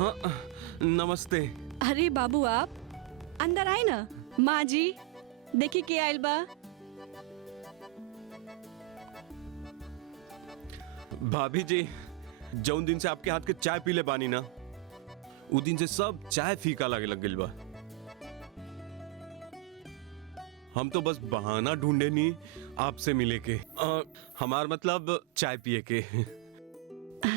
हाँ, नमस्ते। अरे बाबू आप अंदर आए ना। माँ जी देखी के आयल बा। भाभी जी, जौन दिन से आपके हाथ के चाय पीले बानी ना, उ दिन से सब चाय फीका लगे लग गइल बा। हम तो बस बहाना ढूंढे नहीं आपसे मिले के, हमार मतलब चाय पिए के।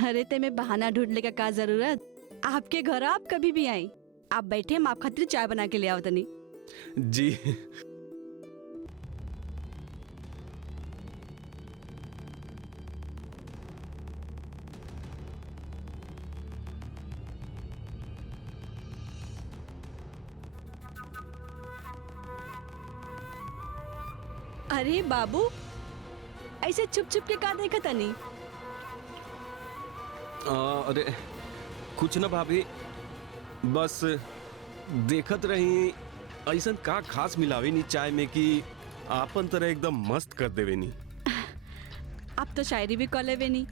अरे ते में बहाना ढूंढने का क्या जरूरत। आपके घर आप कभी भी आई, आप बैठे हम आप खातिर चाय बना के ले आओ तनी। जी। अरे बाबू ऐसे चुप चुप के का देखा तनी। अरे कुछ ना भाभी, बस देखत रही ऐसा का खास मिलावे नहीं चाय में कि आपन तरह एकदम मस्त कर देवे नहीं। आप तो शायरी भी कर लेवे नी,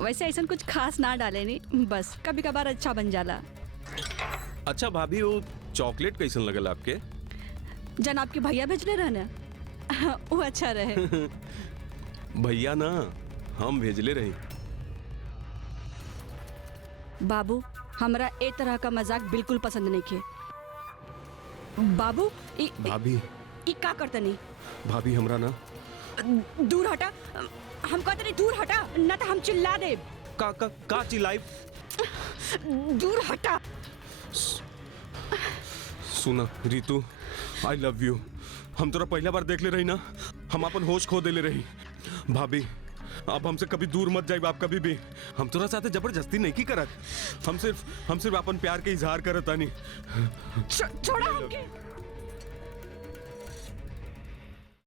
वैसे ऐसा कुछ खास ना डाले नी, बस कभी कभार अच्छा बन जाला। अच्छा भाभी, वो चॉकलेट कैसन लगल आपके? जन आपके भैया भेजले रहे ना, वो अच्छा रहे। भैया ना, हम भेजले रही। बाबू हमरा ए तरह का मजाक बिल्कुल पसंद नहीं के। बाबू भाभी ई का करतनी? भाभी हमरा ना, दूर हटा, हम कहते नहीं दूर हटा, ना तो हम चिल्ला दे। का चिल्लाई? दूर हटा। सुना रितु, आई लव यू। हम तोरा पहला बार देख ले रही ना, हम अपन होश खो देले रही। भाभी अब हमसे कभी दूर मत जाइब आप कभी भी। हम तोरा साथे जबरदस्ती नहीं की करत, हम सिर्फ अपन प्यार के इजहार करत तानी। छोड़ा हमके।